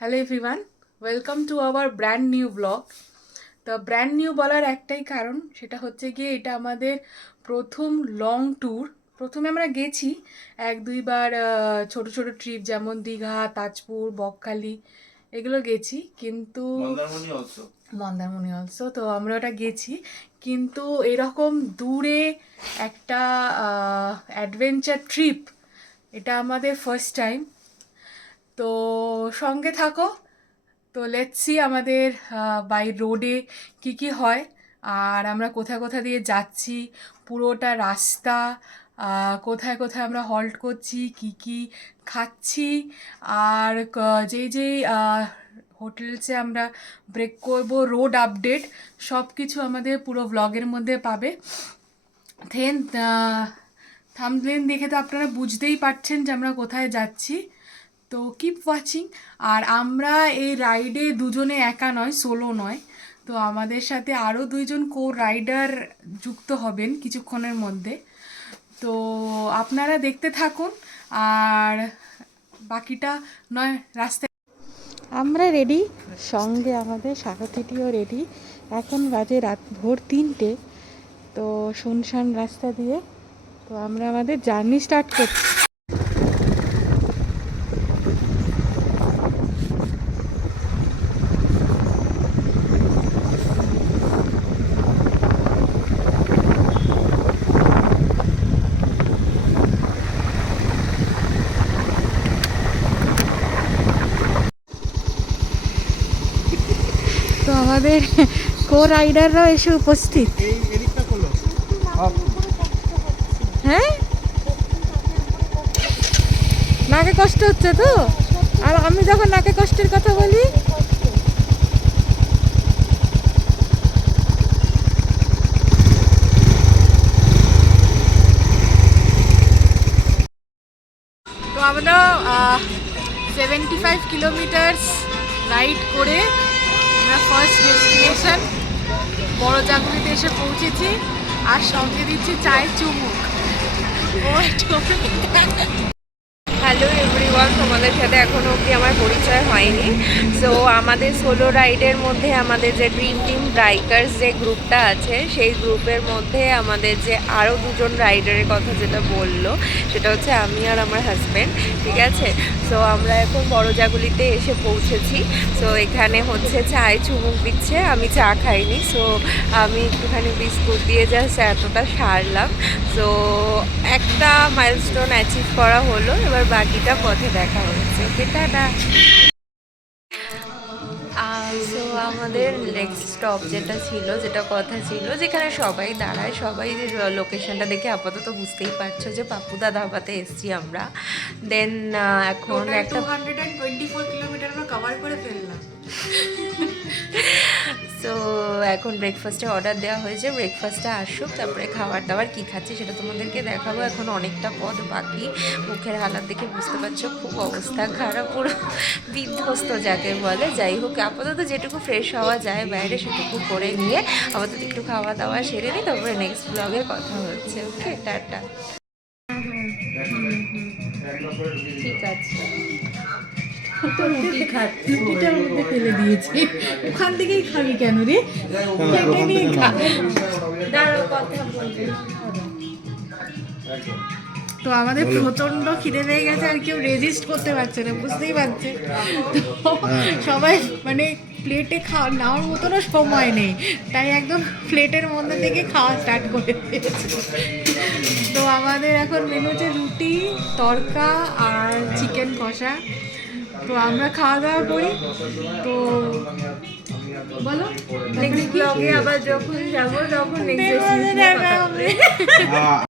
Hello everyone, welcome to our brand new blog. তো brand new বলার একটাই কারণ, সেটা হচ্ছে গিয়ে এটা আমাদের প্রথম লং ট্যুর। প্রথমে আমরা গেছি এক দুইবার ছোট ছোট ট্রিপ, যেমন দীঘা, তাজপুর, বকখালি এগুলো গেছি, কিন্তু মন্দারমণি অলসো। তো আমরা ওটা গেছি, কিন্তু এরকম দূরে একটা অ্যাডভেঞ্চার ট্রিপ এটা আমাদের ফার্স্ট টাইম। তো সঙ্গে থাকো। তো লেটস সি আমাদের বাই রোডে কি কি হয়, আর আমরা কোথায় কোথা দিয়ে যাচ্ছি, পুরোটা রাস্তা, কোথায় কোথায় আমরা হল্ট করছি, কি কি খাচ্ছি, আর যেই যেই হোটেলসে আমরা ব্রেক করব, রোড আপডেট সব কিছু আমাদের পুরো ব্লগের মধ্যে পাবে। দেন থাম্বনেল দেখে তো আপনারা বুঝতেই পারছেন যে আমরা কোথায় যাচ্ছি। তো কিপ ওয়াচিং। আর আমরা এই রাইডে দুজনে একা নয়, সোলো নয়, তো আমাদের সাথে আরও দুইজন কো রাইডার যুক্ত হবেন কিছুক্ষণের মধ্যে। তো আপনারা দেখতে থাকুন, আর বাকিটা নয় রাস্তায়। আমরা রেডি, সঙ্গে আমাদের সারথিটিও রেডি। এখন বাজে রাত ভোর 3টে। তো শুনশান রাস্তা দিয়ে তো আমরা আমাদের জার্নি স্টার্ট করছি। তো আমাদের কো রাইডাররাও এসে উপস্থিত। হ্যাঁ, নাকে কষ্ট হচ্ছে তো, আর আমি যখন নাকে কষ্টের কথা বলি তো আমরা 75 কিলোমিটার রাইড করে আমরা ফার্স্ট ডেস্টিনেশন বড় জাগুলিতে এসে পৌঁছেছি, আর সঙ্গে দিচ্ছি চায়ের চুমুক। হ্যালো এভরিওয়ান, তোমাদের সাথে এখনও অবধি আমার পরিচয় হয়নি। সো আমাদের সোলো রাইডের মধ্যে আমাদের যে ড্রিম টিম বাইকার্স যে গ্রুপটা আছে, সেই গ্রুপের মধ্যে আমাদের যে আরও দুজন রাইডারের কথা যেটা বললো, সেটা হচ্ছে আমি আর আমার হাজব্যান্ড। ঠিক আছে, সো আমরা এখন বড় জাগুলিতে এসে পৌঁছেছি। সো এখানে হচ্ছে চায় চুমুক দিচ্ছে, আমি চা খাইনি, সো আমি একটুখানি বিস্কুট দিয়ে জাস্ট এতটা সারলাম। সো একটা মাইলস্টোন অ্যাচিভ করা হলো, এবার বাকিটা পথে দেখা হচ্ছে। ওকে, টাটা। সো আমাদের নেক্সট স্টপ যেটা ছিল, যেটা কথা ছিল, যেখানে সবাই দাঁড়ায়, সবাই লোকেশনটা দেখে আপাতত বুঝতেই পারছো যে পাপ্পুদা ধাবাতে এসছি আমরা। দেন এখন একটা 224 কিলোমিটার আমরা কভার করে ফেললাম। সো এখন ব্রেকফাস্টে অর্ডার দেওয়া হয়েছে, ব্রেকফাস্টে আসুক, তারপরে খাবার দাবার কী খাচ্ছি সেটা তোমাদেরকে দেখাবো। এখন অনেকটা পথ বাকি, মুখের হালাত দেখে বুঝতে পারছো খুব অবস্থা খারাপ, পুরো বিধ্বস্ত যাকে বলে। যাই হোক, আপাতত যেটুকু ফ্রেশ হওয়া যায় বাইরে সেটুকু করে নিয়ে আপাতত একটু খাওয়া দাওয়া সেরে নিই, তারপরে নেক্সট ব্লগে কথা হচ্ছে। ওকে, টাটা। ঠিক আছে, রুটিটার মধ্যে ফেলে দিয়েছি, ওখান থেকেই খাবি কেন রে? কেটে নিয়ে খা। তো আমাদের প্রচন্ড খিদে পেয়ে গেছে, আর কেউ রেজিস্ট করতে পারছে না, বুঝতেই পারছে। তো সবাই মানে প্লেটে খাওয়া নেওয়ার মতনও সময় নেই, তাই একদম প্লেটের মধ্যে থেকে খাওয়া স্টার্ট করে দিয়েছে। তো আমাদের এখন মেনু হচ্ছে রুটি, তড়কা আর চিকেন কষা। তো আমরা খাওয়া দাওয়া করি। তো বলো, নেক্সট ব্লগে আবার যখন যাবো তখন নেক্সট